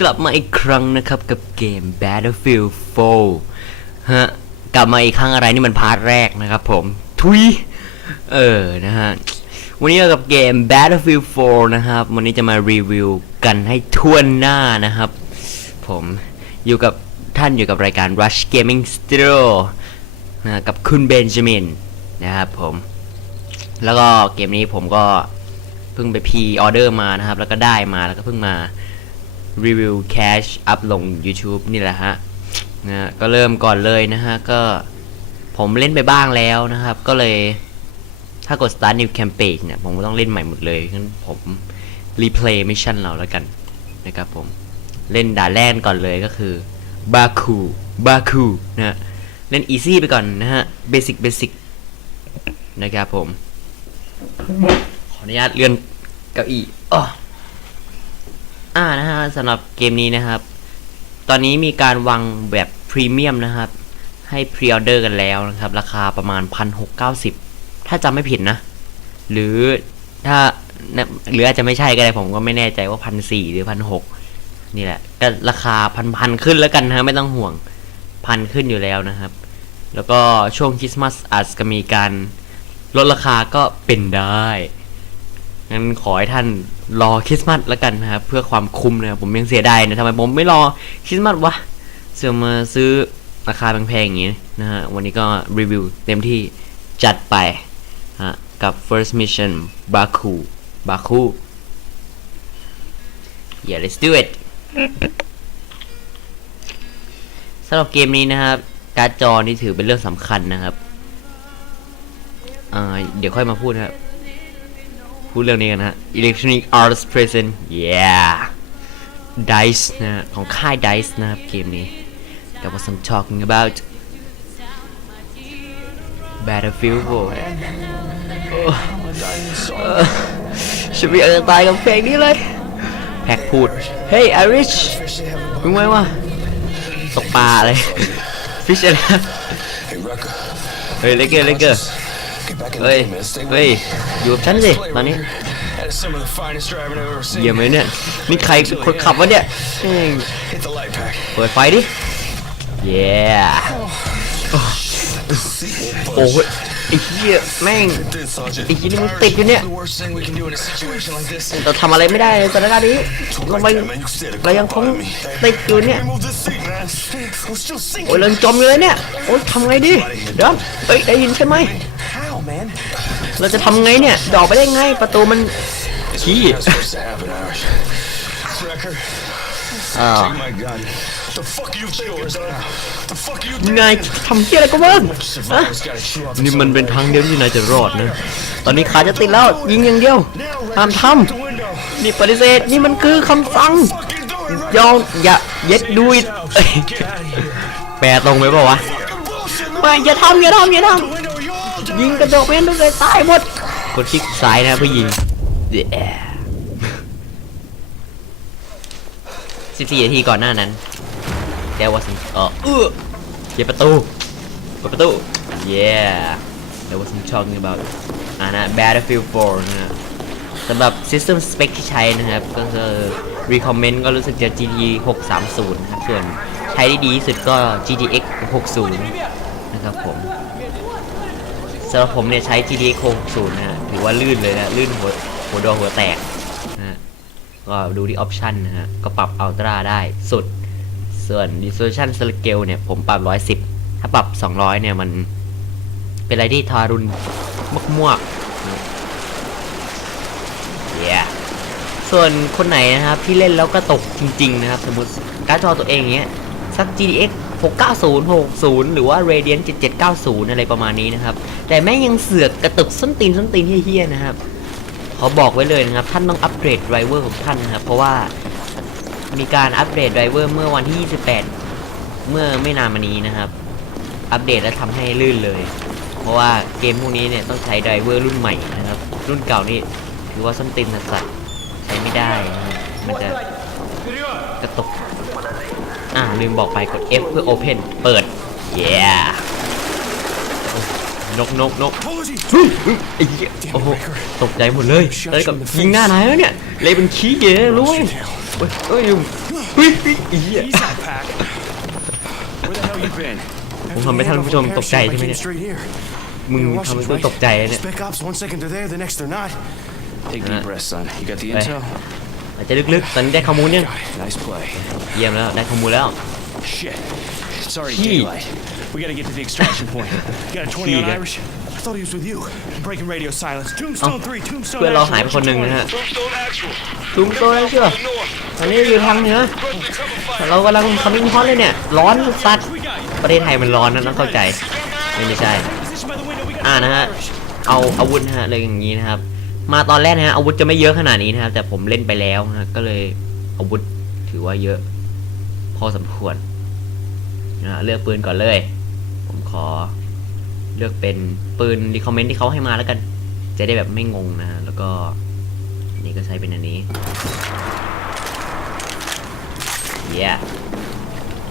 กลับมาอีกครั้งนะครับกับเกม Battlefield 4 ฮะ กลับมาอีกครั้งอะไรนี่มันพาร์ทแรกนะครับผม ทุย เออ นะฮะ วันนี้เรากับเกม Battlefield 4 นะครับ วันนี้จะมารีวิวกันให้ทั่วหน้านะครับ ผมอยู่กับท่านอยู่กับรายการ Rush Gaming Studio นะกับคุณเบนจามินนะครับผม แล้วก็เกมนี้ผมก็เพิ่งไปพีออเดอร์มานะครับ แล้วก็ได้มาแล้วก็เพิ่งมา รีวิวแคชอัพลง YouTube นี่แหละฮะนะก็เริ่มก่อนเลยนะฮะ ก็ผมเล่นไปบ้างแล้วนะครับ ก็เลยถ้ากด start new campaign เนี่ย ผมก็ต้องเล่นใหม่หมดเลยงั้นผมรีเพลย์มิชชั่นเราแล้วกันนะครับผม เล่นด่านแรกก่อนเลยก็คือบาคูบาคูนะฮะเล่นอีซี่ไปก่อนนะฮะเบสิกเบสิกนะครับผม ขออนุญาตเลื่อนเก้าอี้อ้อ สำหรับเกมนี้นะครับ ตอนนี้มีการวางแบบพรีเมียมนะครับ ให้พรีออเดอร์กันแล้วนะครับ ราคาประมาณ 1,690 ถ้าจำไม่ผิดนะ หรือถ้าหรืออาจจะไม่ใช่ก็ได้ผมก็ไม่แน่ใจว่าพันสี่หรือพันหกนี่แหละ ก็ราคาพันพันขึ้นแล้วกันนะไม่ต้องห่วงพันขึ้นอยู่แล้วนะครับ แล้วก็ช่วงคริสต์มาสอาจจะมีการลดราคาก็เป็นได้ งั้นขอให้ท่านรอคริสต์มาสแล้วกันนะครับเพื่อความคุ้มนะครับผมยังเสียดายนะทำไมผมไม่รอคริสต์มาสวะเสือมาซื้อราคาแพงๆอย่างนี้นะฮะวันนี้ก็รีวิวเต็มที่จัดไปฮะกับ first mission Baku Baku yeah let's do it สำหรับเกมนี้นะครับ การ์ดจอนี่ถือเป็นเรื่องสำคัญนะครับ เดี๋ยวค่อยมาพูดครับ พูดเรื่องนี้กันนะฮะ Electronic Arts Present yeah Dice นะฮะของค่าย Dice นะครับเกมนี้ That was I'm talking about Battlefield 4โอ้เออฉันไม่อยากจะตายกับเพลงนี้เลย แพ็กพูด เฮ้ย Irish มึงไงวะตกปลาเลย Fish อะไร Hey, Rucker. เฮ้ยเลเกอร์เลเกอร์ Get back in เฮ้ย เฮ้ย อยู่กับฉันสิตอนนี้เยี่ยมเลยเนี่ยมีใครคนขับวะเนี่ยเปิดไฟดิ เย้โอ้โหไอ้เหี้ยแม่งไอ้เหี้ยมันติดอยู่เนี่ยเราทำอะไรไม่ได้ในสถานการณ์นี้เราไปเรายังคงติดอยู่เนี่ยโอ้ยเราจมอยู่เลยเนี่ยโอ้ยทำไงดีเดี๋ยวเฮ้ยได้ยินใช่ไหม เราจะทำไงเนี่ยจะออกไปได้ไงประตูมันขี้ That's supposed to happen, Irish. Rucker. อ้าว Oh my God. The fuck you think, son? The fuck you ยัง think? ไงทำเหี้ยอะไรก็บ้างฮะ Survivor's gotta chew up นี่มันเป็นทางเดียวที่นายจะรอดนะ ตอนนี้ขาจะติดแล้วยิงอย่างเดียวห้ามทำ the window. นี่ปฏิเสธนี่มันคือคำสั่ง Fucking do it, ยอมอย่าเย็ดดูอิเอ้ย Get out of here. แปลตรงไหมเปล่าวะ Fucking bullshit, man. ไม่อย่าทำอย่าทำอย่าท The window, you all ำ ยิงกระจกเว้นทุกเลยตายหมดกดคลิกซ้ายนะเพื่อยิงสิบสี่นาทีก่อนหน้านั้นแกว่าสิเออเออเปิดประตูเปิดประตู yeah that was I'm talking about อ่านะ Battlefield 4นะฮะสำหรับ system spec ที่ใช้นะครับ ก็คือ recommend ก็รู้สึกจะ GT 630 นะครับ ส่วนใช้ได้ดีที่สุดก็ GTX 60 นะครับผม สำหรับผมเนี่ยใช้ GTX 60นะฮะถือว่าลื่นเลยนะ ลื่นหัวหัวดอหัวแตกนะฮะก็ดูที่ออปชันนะฮะ ก็ปรับอัลตร้าได้สุด ส่วน resolution scale เนี่ย ผมปรับ 110 ถ้าปรับ 200 เนี่ย มันเป็นอะไรที่ทารุณมากๆนะ yeah ส่วนคนไหนนะครับ ที่เล่นแล้วก็ตกจริง ๆ นะครับ สมมติการ์ดจอตัวเองเงี้ย สัก GTX 690 60 หรือว่า Radeon 7790 อะไรประมาณนี้นะครับ แต่แม่ยังเสือกกระตุกส้นตีนส้นตีนเฮี้ยๆนะครับ ขอบอกไว้เลยนะครับ ท่านต้องอัปเกรดไดรเวอร์ของท่านนะครับ เพราะว่ามีการอัปเกรดไดรเวอร์เมื่อวันที่ 28 เมื่อไม่นานมานี้นะครับ อัปเดตแล้วทำให้ลื่นเลย เพราะว่าเกมพวกนี้เนี่ยต้องใช้ไดรเวอร์รุ่นใหม่นะครับ รุ่นเก่านี่ถือว่าส้นตีนสัสๆใช้ไม่ได้ มันจะกระตุก ลืมบอกไปกด F เพื่อ Open เปิด yeah นกนกนก Apologies. เฮ้ยเฮ้ยไอ้เหี้ยโอ้โหตกใจหมดเลยแล้วกับยิงหน้านายแล้วเนี่ยเลยเป็นขี้เก๋รู้ไหมฮ้ยเฮ้ยเฮ้ยเฮ้ยอีเหี้ย Ease up, Pack. Where the hell you been? ผมทำให้ท่านผู้ชมตกใจใช่ไหมเนี่ย Straight here. มึง You're ทำให้ Russians, กู right? ตกใจเลยเนี่ย Spec ops, one second they're there, the next they're not. Take Alright. deep breaths, son. You got the Hey. intel? อาจจะลึกๆ ตอนนี้ได้ข้อมูลยัง Nice play. เยี่ยมแล้ว ได้ข้อมูลแล้ว Shit. Sorry, He. daylight. We gotta get to the extraction point. You got a 20 on He. Irish? I thought he was with you. Breaking radio silence. Tombstone 3, Tombstone เพื่อนเรา Actual. หายไปคนหนึ่งนะฮะ Tombstone actual. ตุ้มโตแล้วเชียวตอนนี้อยู่ทางเหนือเรากำลังคำมิ่งฮอตเลยเนี่ย ร้อนสัตว์ We got you. ประเทศไทยมันร้อนนะต้องเข้าใจไม่ไม่ใช่ Position by the window. We got อ่า the นะฮะ Irish. เอาอาวุธนะฮะเลยอย่างนี้นะครับ มาตอนแรกนะฮะอาวุธจะไม่เยอะขนาดนี้นะครับ แต่ผมเล่นไปแล้วนะฮะก็เลยอาวุธถือว่าเยอะ พอสมควรนะเลือกปืนก่อนเลย ผมขอ เลือกเป็นปืนรีคอมเมนต์ที่เขาให้มาแล้วกัน จะได้แบบไม่งงนะฮะแล้วก็นนี่ก็ใช้เป็นอันนี้เย้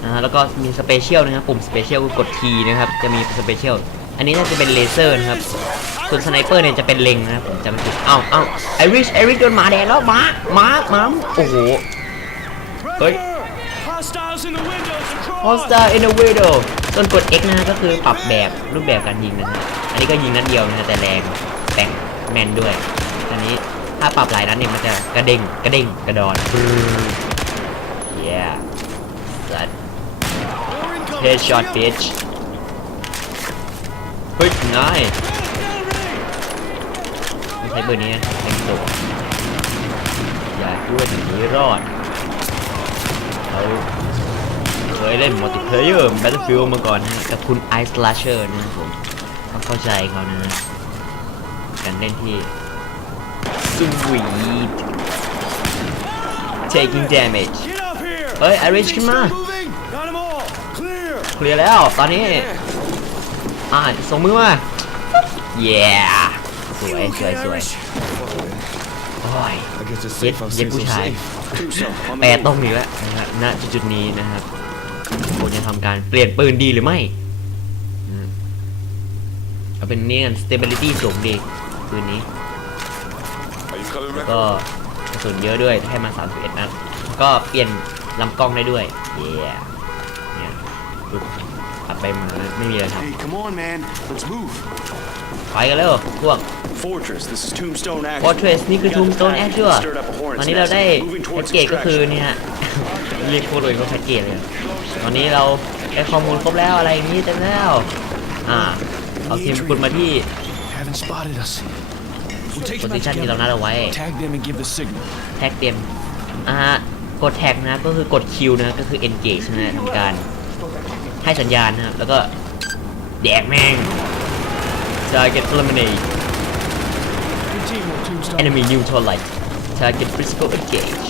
นะฮะแล้วก็มีสเปเชียลนะครับปุ่มสเปเชียลกดทีนะครับ จะมีสเปเชียล อันนี้น่าจะเป็นเลเซอร์นะครับ ส่วนสไนเปอร์เนี่ยจะเป็นเล็งนะครับผมจำไม่ผิดเอ้าเอ้าไอริชไอริชโดนหมาแดงแล้วหมาหมาหมาโอ้โห Hey. Hostiles in the windows across. ฮอสตาอินเวโดส่วนกด X นะก็คือปรับแบบรูปแบบการยิงนะฮะ อันนี้ก็ยิงนัดเดียวนะฮะแต่แรงแบ่งแมนด้วย อันนี้ถ้าปรับหลายนัดเนี่ยมันจะกระเด้งกระเด้งกระดอนเย้สัตว์ headshot bitch เฮ้ยง่ายไม่ใช้เบอร์นี้นะใช้ตัวอย่าคิดว่าจะหนีรอดเขาเคยเล่นมัลติเพลเยอร์ Battlefield มาก่อนนะกับคุณ Ice Slasher นะครับผมต้องเข้าใจเขานะการเล่นที่ sweet taking damage เฮ้ย Irish ขึ้นมา เคลียร์แล้ว ตอนนี้ อ่าส่งมือมา yeah สวยสวยสวยโอ้ย I guess it's เย็ด safe. I'll เย็ด say ผู้ so ชาย safe. Tombstone. On แปร the ต้อ move. งอีกแล้วนะฮะณจุดๆนี้นะครับควรจะทำการเปลี่ยนปืนดีหรือไม่อืมเอาเป็นนี่กัน stability สูงดีปืนนี้ Are you coming แล้วก็กระสุนเยอะด้วยให้มา31นัดก็เปลี่ยนลำกล้องได้ด้วย เย้เนี่ย ปึ๊บอัดไปมาไม่มีอะไรท Hey, come on, man. Let's move. ำไปกันแล้วพวก Fortress. This is Tombstone Actual. วอเทรสนี่คือ We got ทูม the โตน package แอดชัว stirred up a hornet's ตอนนี้เรา nest. ได้ Moving แพ็ towards กเกจก็คือ extraction. นี่ฮะ เรียกพวกตัวเองว่าแพ็กเกจเลยตอนนี้เราได้ข้อมูลครบแล้วอะไรอย่างนี้เต็มแล้ว อ่าเอาทีมคุณมาที่ Haven't spotted us. We'll take โพซิชันที่เรานัดเอาไว้ Tag them and give the signal. แท็กเต็มอ่าฮะกดแท็กนะก็คือกดคิวนะก็คือ engage นะฮะทำการ ให้สัญญาณนะครับ แล้วก็แดกแม่ง target eliminate Good teamwork, Tombstone. enemy neutralized target physical engage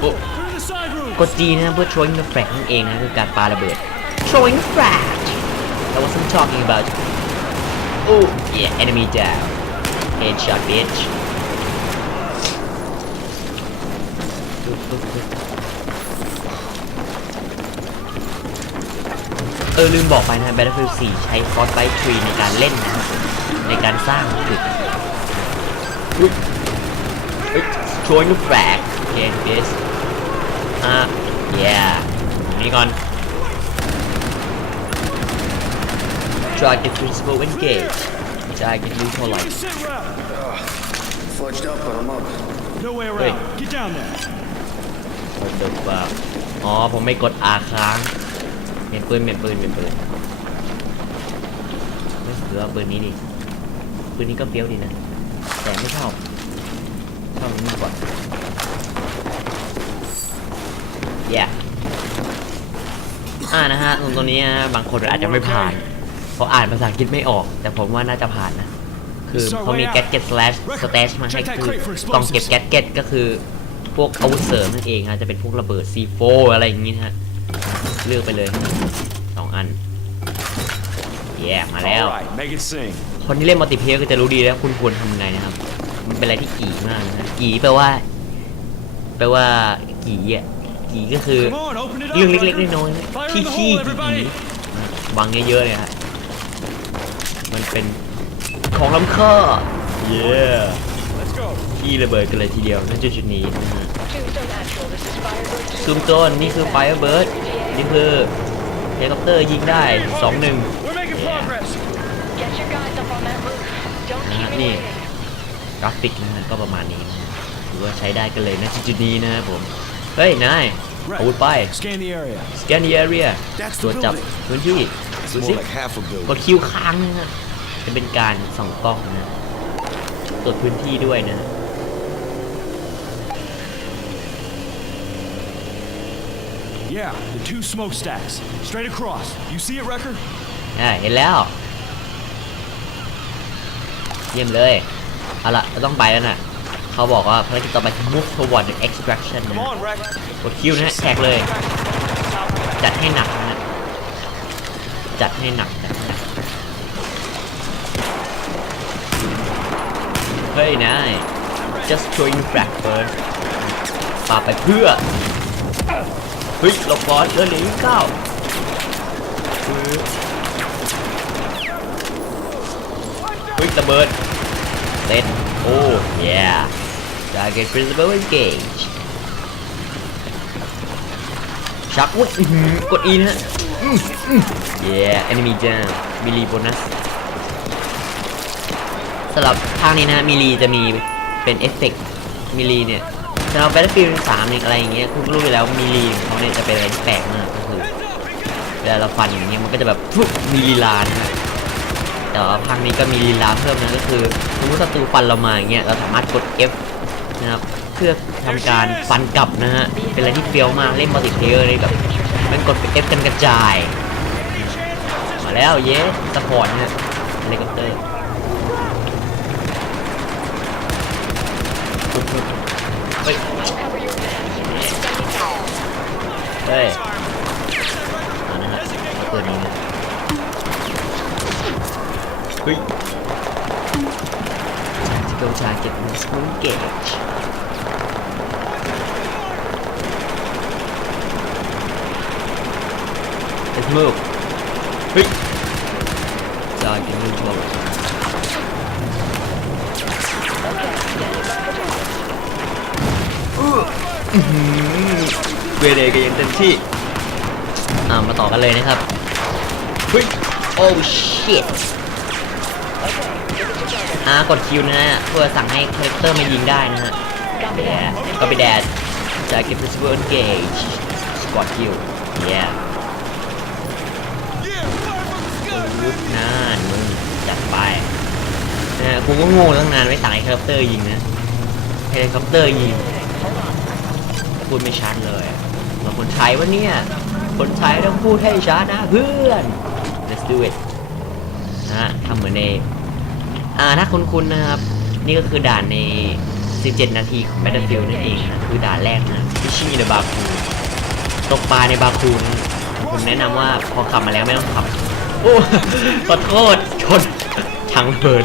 โอ้ Clear the side room. กด G นะครับเพื่อ throwing the frag นั่นเองนะคือการปาระเบิด throwing the frag that was I'm talking about oh yeah enemy down headshot bitch ปึ๊บปึ๊บปึ๊บ เออลืมบอกไปนะ Battlefield 4 ใช้ Frostbite 3 ในการเล่นนะครับผมในการสร้างจุดอุ๊ยเอ้ย throwing the frag okay this อะ yeah นี่ก่อน target principal engage target neutralize Sit rep. Fudged up, but I'm up. No way Hey. around. Get down there. what the fuck อ๋อ ผมไม่กด R ค้าง เปลี่ยนปืนเปลี่ยนปืนเปลี่ยนปืนไม่เหลือปืนนี้ดิปืนนี้ก็เฟี้ยวดีนะ แต่ไม่ชอบชอบอันนี้กว่า yeah อ่านะฮะตรงตัวนี้นะบางคนอาจจะไม่ผ่าน เพราะอ่านภาษาอังกฤษไม่ออก แต่ผมว่าน่าจะผ่านนะ คือเขามี gadget slash stash มาให้คือกล่องเก็บ gadget ก็คือพวกอาวุธเสริมนั่นเองนะจะเป็นพวกระเบิด C4 อะไรอย่างงี้นะฮะ เลือกไปเลยสองอันแย่มาแล้ว All right. Make it sing. คนที่เล่นมัลติเพลย์ก็จะรู้ดีแล้วคุณควรทำยังไงนะครับ มันเป็นอะไรที่กี่มากนะกี่แปลว่า แปลว่ากี่อะกี่ก็คือ Come on, open it up. เรื่องเล็ก Riker. ๆน้อยๆ Fire ขี้ in the ขี้ hole, กี่ everybody. วางเยอะๆเลยฮะมันเป็นของล้ำค่า yeah Let's go. ที่ระเบิดกันเลยทีเดียวณจุดจุดๆนี้นะฮะ Tombstone Actual, this is Firebird ซูมโซนนี่คือ Firebird นี่คือเฮลิคอปเตอร์ยิงได้2-1 We're making progress. Get your guys up on that roof. Don't นะ keep ฮะ me นี่ waiting. กราฟิกนะฮะก็ประมาณนี้นะฮะถือว่าใช้ได้กันเลยนะจุดๆนี้นะครับผม เฮ้ย นายอาวุธไป Scan the area. สแกนดีแอเรีย That's ตรวจ the จับ building. พื้นที่ It's ดู more สิ like half a ก building. ดคิวค้างนะฮะจะเป็นการส่องกล้องนะตรวจพื้นที่ด้วยนะ Yeah, the two smokestacks. Straight across. You see it, Wrecker? อ่าเห็นแล้ว เยี่ยมเลย เอาละเราต้องไปแล้วนะเขาบอกว่าภารกิจต่อไปคือ move toward the extraction นะ on, Wreck. กดคิวนะฮะแท็กเลย จัดให้หนักนะฮะจัดให้หนักจัดให้หนักเฮ้ยนาย just showing back first ปาไปเพื่อ เฮ้ยหลบก่อนเดินหนีเก้าเฮ้ยระเบิดเล่นโอ้ย yeah target principal engage ชักวุ้ยอื้อหือกด E นะฮะ yeah enemy down มิลีโบนัสสำหรับภาคนี้นะมิลีจะมีเป็นเอฟเฟกต์มิลีเนี่ย สำหรับ Battlefield 3เนี่ยอะไรอย่างเงี้ยคุณก็รู้อยู่แล้วมิลีของเขาเนี่ยจะเป็นอะไรที่แปลกมากก็คือเวลาเราฟันอย่างเงี้ยมันก็จะแบบฟุบมีลีลานะแต่ว่าภาคนี้ก็มีลีลาเพิ่มนะก็คือสมมติศัตรูฟันเรามาอย่างเงี้ยเราสามารถกด F นะครับเพื่อทำการฟันกลับนะฮะเป็นอะไรที่เฟี้ยวมากเล่นมัลติเพลเยอร์เลยแบบมันกด F กันกระจาย มาแล้วเย้สปอร์ตนะฮะเฮลิคอปเตอร์เฮ้ย Cover your backs. เฮ้ยเอานะฮะเอาตัวนี้นะเฮ้ย Go target this engage Let's move เฮ้ย Target neutral เวเดก็ยังเต็มที่อ่ามาต่อกันเลยนะครับเฮ้ยโอ้ shit อ่ากดคิวนะฮะเพื่อสั่งให้คาแรคเตอร์มายิงได้นะฮะแย่ก็ไปแดดจากเก็บ principal engage squad kill yeah ปึ๊บนั่นมึงจัดไปนะฮะกูก็โง่ตั้งนานไม่สั่งให้เฮลิคอปเตอร์ยิงนะเฮลิคอปเตอร์ยิงพูดไม่ชัดเลย เราคนไทยวะเนี่ย คนไทยต้องพูดให้ชัดนะเพื่อน let's do it นะทำเหมือนในอ่าถ้าคุ้นๆนะครับ นี่ก็คือด่านใน 17 นาทีของ Battlefield นั่นเองนะคือด่านแรกนะที่ชี่ในบาคูตกปลาในบาคูนผมแนะนำว่าพอขับมาแล้วไม่ต้องขับ โอ้ขอโทษชนถังเบิด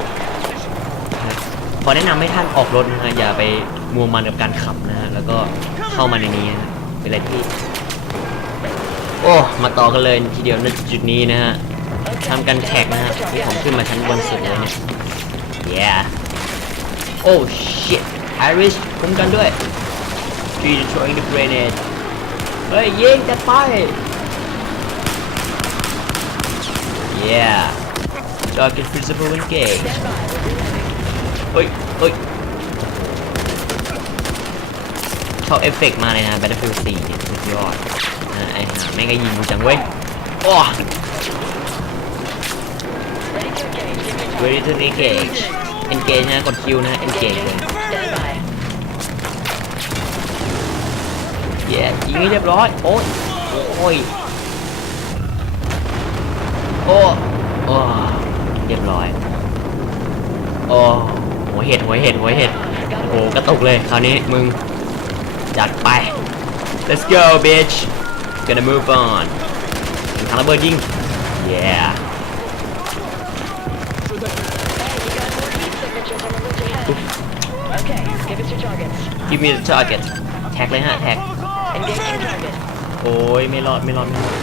นะขอแนะนำให้ท่านออกรถนะฮะอย่าไปมัวมันกับการขับนะฮะแล้วก็เข้ามาในนี้นะ เป็นอะไรที่โอ้มาต่อกันเลยทีเดียวในจุดนี้นะฮะทำกันแท็กนะฮะที่ผมขึ้นมาชั้นบนสุดเลยเนี่ย yeah โอ้ shit Irish คุ้มกันด้วย Three destroying the grenade เฮ้ยยิงจะไป yeah target principal engage เฮ้ยเฮ้ย ชอบเอฟเฟกต์มาเลยนะ Battlefield 4เนี่ยสุดยอดนะไอ้ห่าแม่งก็ยิงกูจังเว้ยโอ้ Ready to engage. Give me time. ready to engage engage นะ กดคิวนะ engage เลย เย้ยิงให้เรียบร้อย โอ้ย โอ้ย โอ้โอ้เรียบร้อย โอ้หัวเห็ดหัวเห็ดหัวเห็ดโอ้โหกระตุกเลยคราวนี้มึง จัดไป let's go bitch gonna move on ทางระเบิดยิง yeah Okay, give us your targets. give me the target แท็กเลยฮะแท็ก Engaging target. โอ้ยไม่รอดไม่รอดไม่รอด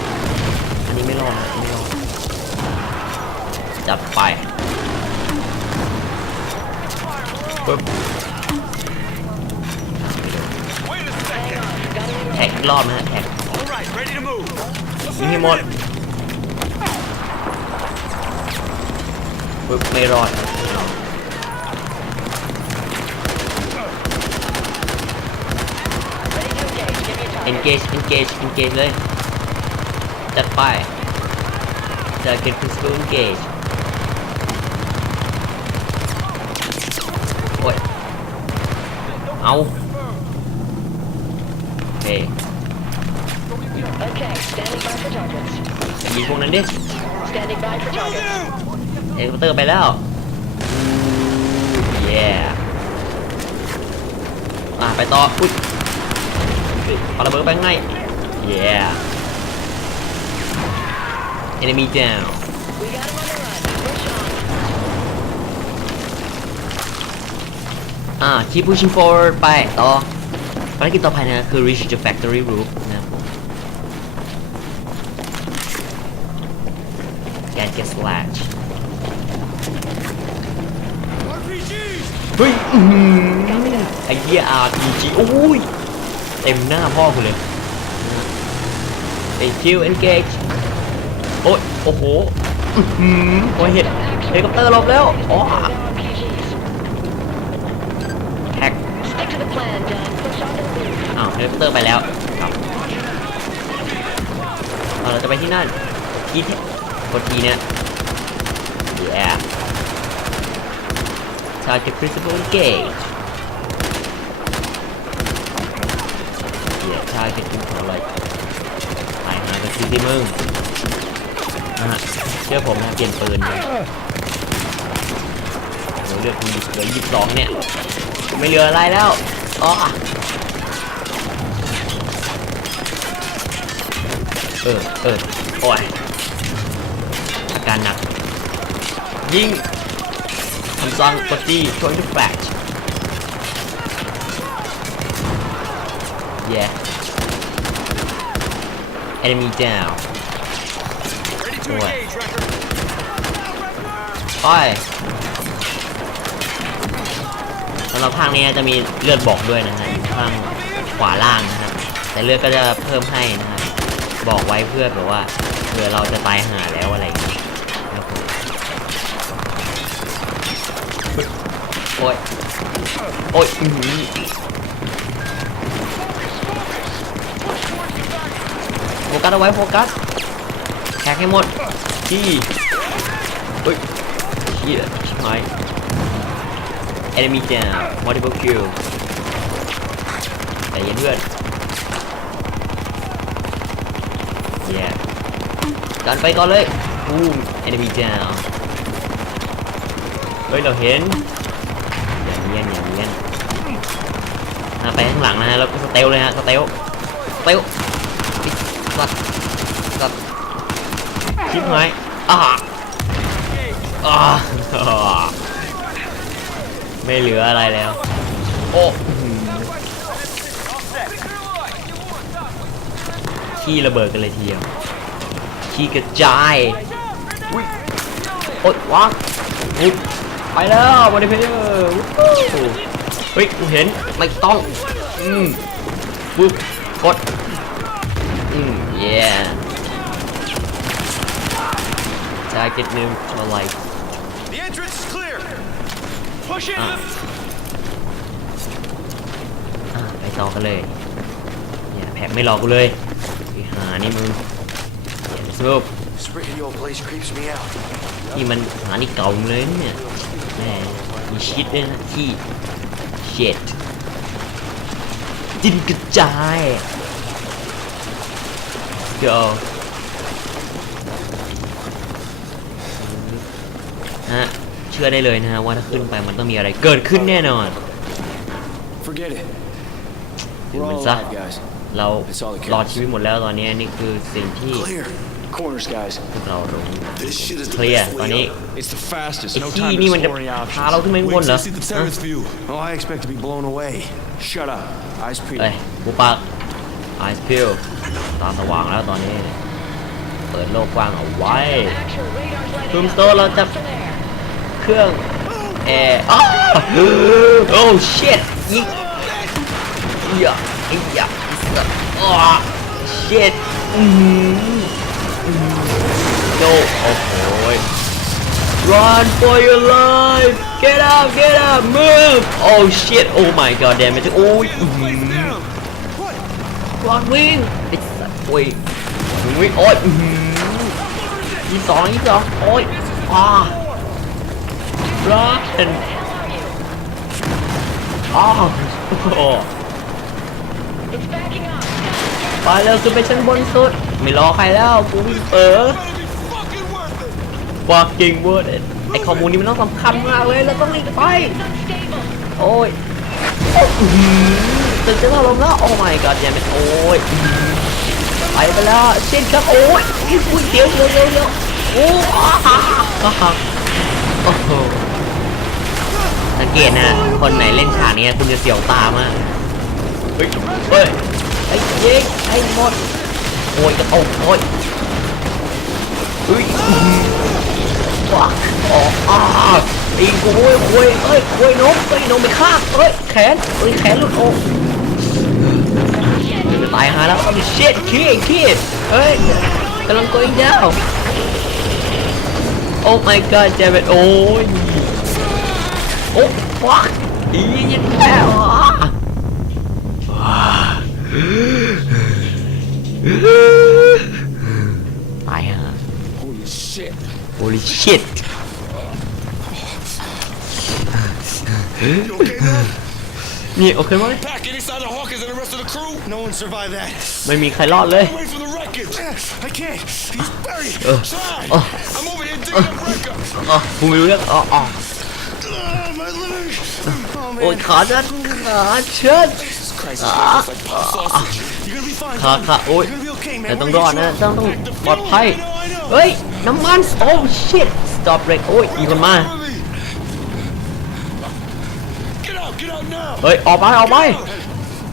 อันนี้ไม่รอดนะไม่รอด จัดไปปึ๊บ ท็กอีรอบนะแท็กยิงให้หมดปึ๊บไม่รอดเอ็นเกจเอ็นเกจเอ็นเกจเลยจัดไปจะเก็บพิสตูนเกจโอ้ยเอา ดิเด็กคอเตอร์ไปแล้วแย่อะไปต่อ อุ้ยปาระเบิดไปง่ายแย่เอนมี่ down อ่า keep pushing forward ไป ต่อภารกิจต่อไปนะ คือ reach the factory roof นะ ครับ get get slash RPGs! เฮ้ยอื้อหือไอ้เหี้ย RPG โอ้ยเต็มหน้าพ่อคุณเลยไอ้คิว engage โอ้ยโอ้โหอื้อหือโอ้ยเห็นเฮลิคอปเตอร์หลบแล้วอ๋อ RPGs. แท็ก Stick to the plan, Dunn. Push on to the roof. อ้าวเฮลิคอปเตอร์ไปแล้วครับเอาเราจะไปที่นั่นทีเทก ดทีเนี่ย yeah target principal engage yeah target principal like ตายหากันทีที่มึงนะฮะเชื่อผมนะเปลี่ยนปืนเลยโหเลือดคุณเหลือยี่สิบสองเนี่ย ไม่เหลืออะไรแล้ว อ๋อ เออ เออ โอ้ย การหนัก ยิงคำสั่งกดจีชนทุกแฟลช yeah enemy down Ready to What? engage, Wrecker. ไปสำหรับข้างนี้จะมีเลือดบอกด้วยนะฮะข้างขวาล่างนะครับแต่เลือดก็จะเพิ่มให้นะครับบอกไว้เพื่อแบบว่าเผื่อเราจะตายหาแล้วอะไรอย่างเงี้ย โอ้ย โอ้ยอื้อหือโฟกัสเอาไว้โฟกัสแท็กให้หมดที่เฮ้ยเชี่ยชิบหาย enemy down multiple kill ใจเย็นเพื่อน yeah กันไปก่อนเลยอู้ enemy down เฮ้ยเราเห็น อย่าเนียนอย่าเนียน อะไปข้างหลังนะฮะแล้วก็สเตลเลยฮะสเตลสเตลสัตสัตชิบหายอ่าอ่าไม่เหลืออะไรแล้ว โอ้ขี้ระเบิดกันเลยทีเดียวขี้กระจายอุ๊ยโอ๊ยว้าไปแล้วบอดี้เพลเยอร์ เฮ้ยกูเห็นไม่ต้อง อืมปุ๊บกด อืม yeah จาเก็ตหนึ่งอะไร The entrance is clear. Push in. อะอะไปต่อกันเลยอย่าแผกไม่หลอกกูเลยไอ้หานี่มึงอย่าสรุป This rickety old place creeps me out. ที่มันหานี่เก่าเลยเนี่ยแหมมีชิดด้วยนะที่ เช็ดจินกระจาย go ฮะเชื่อได้เลยนะฮะว่าถ้าขึ้นไปมันต้องมีอะไรเกิดขึ้นแน่นอน Forget it. ถึง We're มัน all ซะ alive, guys. เรา That's all that รอด counts. ชีวิตหมดแล้วตอนนี้นี่คือสิ่งที่ Clear. Corners, guys. พวกเรารู้ This shit is เคลียร์ตอนนี้ It's the fastest. ไอ้ No ที่ time นี่ to มันจะ explore any พา options. เราขึ้นไปข้างบนเหรอ see the terrace view. Oh, I expect to be blown away. Shut up. Eyes เอ้ย peeled. กูปากไอสพิลตาสว่างแล้วตอนนี้ เปิดโลกกว้างเอาไว้ Actual radar's lighting Boom up. store เราจะ From there. เครื่องแอร์อ้าวโอ้ชิตยิงเหี้ยไอ้เหี้ยไอ้สัสโอ้ อ๋อ shit อืม โจโอ้โห run for your life get up get up move oh shit oh my god damn it โอ้ยอื้อหือรอนวิ่งไอ้สัตว์โอ้ยวิ่งโอ้ยอื้อหือยี่สองยี่สองโอ้ยอ่า run อ้าวโอ้โห It's backing up. ไปเร็วขึ้นไปชั้นบนสุด ไม่รอใครแล้วกูวิ่งเออ fucking worth it ไอข้อมูลนี้มันต้องสำคัญมากเลยเราต้องรีบไปโอ้ยโอ้ยอื้อหือตึกจะถล่มแล้วโอ้ my god อย่าเป็นโอ้ยไปไปแล้วเช่นครับโอ้ยอุ้ยเดี๋ยวเดี๋ยวเดี๋ยวโอ้ฮ่าฮ่าฮ่าโอ้โหสังเกตนะ คนไหนเล่นฉากนี้คุณจะเสียวตามากเฮ้ยเฮ้ยไอ้ยิงไอ้หมดโอ้ยกระโอ้โอ้ยเฮ้ย ว้าอ๋ออ้าตีกูโอ้ยโอ้ยเอ้ยโอ้ยนกเอ้ยนกไปฆ่าเอ้ยแขนเอ้ยแขนหลุดโอ้ตายหาแล้ว oh shit kid kid เฮ้ยกำลัง going down oh my god damn it โอ้ยโอ้ fuck อียันแล้วะตายฮะ Holy shit. Holy shit You okay, man? นี่โอเคไหม Back inside the Hawkins and the rest of the crew? No one survived that. ไม่มีใครรอดเลย Away from the wreckage. I can't. He's buried. Try. oh. I'm over here digging up Wrecker. อ๋อกูไม่รู้เรื่องอ๋ออ๋อ Oh, my leg. Oh, โอ้ย man. ขาฉันขาฉัน Jesus Christ, this looks like pop sausage. You're gonna be fine. ขา Johnny. ขาโอ้ย You're gonna be okay, man. แต่ต้อง We're รอด gonna นะ get you ต้องต้อง out. ปลอดภัย I know, I know. เฮ้ย น้ำมัน โอ้ shit stop break โอ้ยมีคนมา Get out, get out now. เฮ้ย ออกไป ออกไป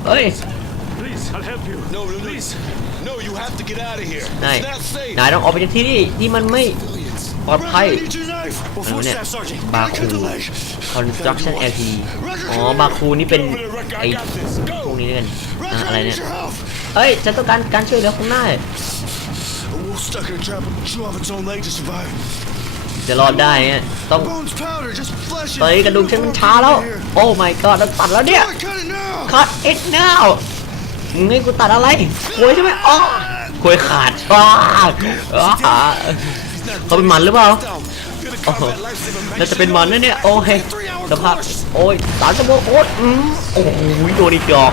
เฮ้ย Please, I'll help you. No, please. No, you have to get out of here. นาย It's not safe. นายต้องออกไปจากที่นี่ที่มันไม่ปลอดภัย Brother, I need your knife. Well, อะไรวะ four เนี่ย staff sergeant. บา I คู cut the leg. construction LT อ๋อ บาคูนี่เป็น ไอ้พวกนี้ด้วยกันอะ Roger, อะไร I เนี่ need ย your help. เฮ้ย ฉันต้องการการช่วยเหลือคุณนาย จะรอดได้เนี่ยต้อง Bones powder, just flesh ตอนนี้กระดูกฉันมันช้าแล้ว โอ้ my god ต้องตัดแล้วเนี่ย Boy, cut it now. cut it now มึงให้กูตัดอะไรควยใช่ไหมอ๋อควยขาดอ้าอ้าเขาเป็นมันหรือเปล่าโอ้โหน่าจะเป็นมันนะเนี่ย โอเคสภาพโอ้ยสารสมองโอ้ยอืมโอ้ยโดนอีกดอก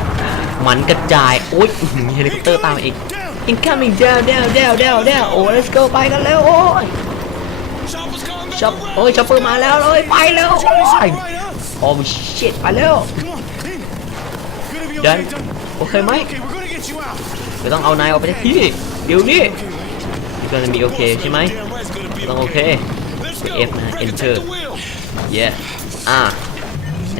มันกระจาย โอ้ยอื้อหือเฮลิคอปเตอร์ตามมาอีก incoming down down down down down โอ้ let's go ไปกันเร็วโอ้ยช็อปโอ้ยช็อปเปอร์มาแล้วเลยไปเร็วโอ้ยโอ้ shit ไปเร็วดันโอเคไหมจะต้องเอานายออกไปจากที่เดี๋ยวนี้ก็จะมีโอเคใช่ไหมต้องโอเค F นะ Enter yeah อ่า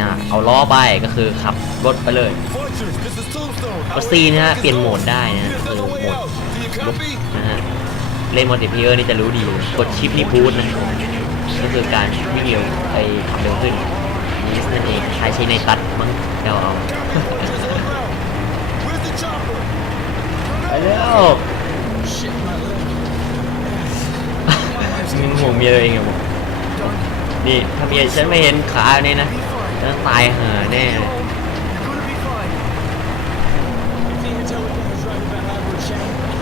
นะเอาล้อไปก็คือขับรถไปเลย Fortress, this is Tombstone. รถซีนะฮะเปลี่ยนโหมดได้นะคือโหมด Do you copy? นะฮะเล่นมัลติเพลเยอร์นี่จะรู้ดีเลยกดชิปนี่พูดนะก็คือการวิ่งเร็วไปขับเร็วขึ้นนี่นั่นเองใช้ใช้ในตัดมั้งเดาเอา Where's the chopper? ไปแล้วมึงห่วงเมียตัวเองเหรอผมนี่ถ้าเมียฉันไม่เห็นขาเนี่ยนะ ฉันตายห่าแน่เลย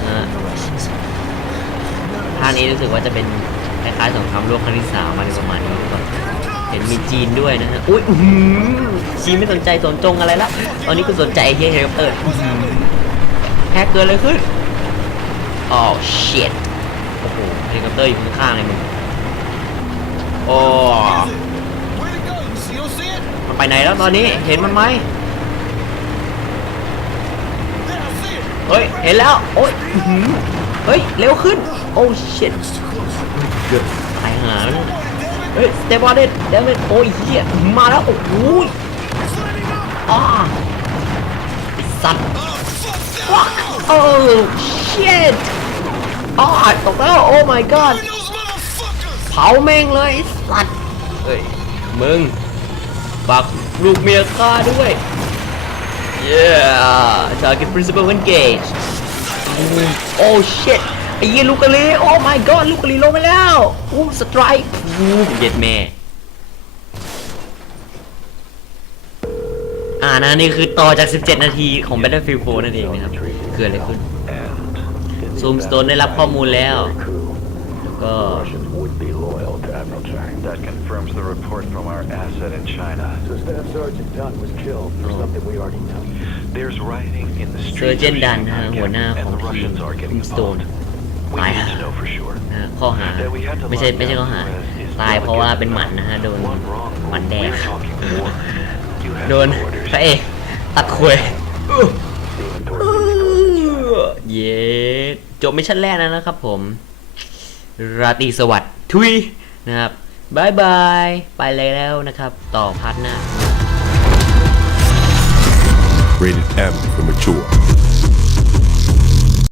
นะท่านี้รู้สึกว่าจะเป็นคล้ายๆสงครามโลกครั้งที่สามอะไรประมาณนี้หรือเปล่าเห็นมีจีนด้วยนะฮะ อุ้ยอื้อหือจีนไม่สนใจสนจงอะไรละ ตอนนี้กูสนใจไอ้เฮียเฮลิคอปเตอร์อื้อหือแฮกเกิดอะไรขึ้นอ๋อ shit โอ้โหเฮลิคอปเตอร์อยู่ข้างๆเลยมึงโอ้ Where'd it go? You see, you see it? มันไปไหนแล้วตอนนี้เห็นมันไหมเฮ้ยเห็นแล้วโอ้ยเฮ้ยเร็วขึ้นโอ้ shit เกือบตายหาเฮ้ย step on it damn it โอ้ยเฮียมาแล้วโอ้โหอ้าสัตว์ fuck โอ้ shit อ้าตกแล้วโอ้ my god เผาแม่งเลยสัตว์เฮ้ยมึง ฝากลูกเมียข้าด้วย yeah target principal engage โอ้ shit ไอ้เหี้ยลูกกะลีโอ้ my god ลูกกะลีลงไปแล้วอู้สไตร์อู้เย็ดแม่อ่านะนี่คือต่อจาก 17 นาทีของ Battlefield 4 นั่นเองนะครับ เกิดอะไรขึ้นซูมสโตนได้รับข้อมูลแล้ว แล้วก็ would be loyal to Admiral Chang. That confirms the report from our asset in China. So Staff Sergeant Dunn was killed for something we already know. There's rioting in the เซอร์ streets เจน of ดันนะฮะ Shanghai หัวหน้า again, ของ and the ทีม Russians are คุ getting มสโตน involved. We ตาย need to know for sure นะฮะข้อหา that we had to ไม่ใช่ lock ไม่ใช่ down ข้อหา Perez is ตายเพราะว่าเป็นหมัน delicate นะฮะโดน One wrong หมันแดก We're talking war. You have โดน orders. พระเอกตัดควย Steaming towards เย้จบมิชชั่นแรกแล้วนะครับผม ราตรีสวัสดิ์ทุย นะครับบายบาย ไปเลยแล้วนะครับ ต่อพาร์ทหน้า Rated M for mature.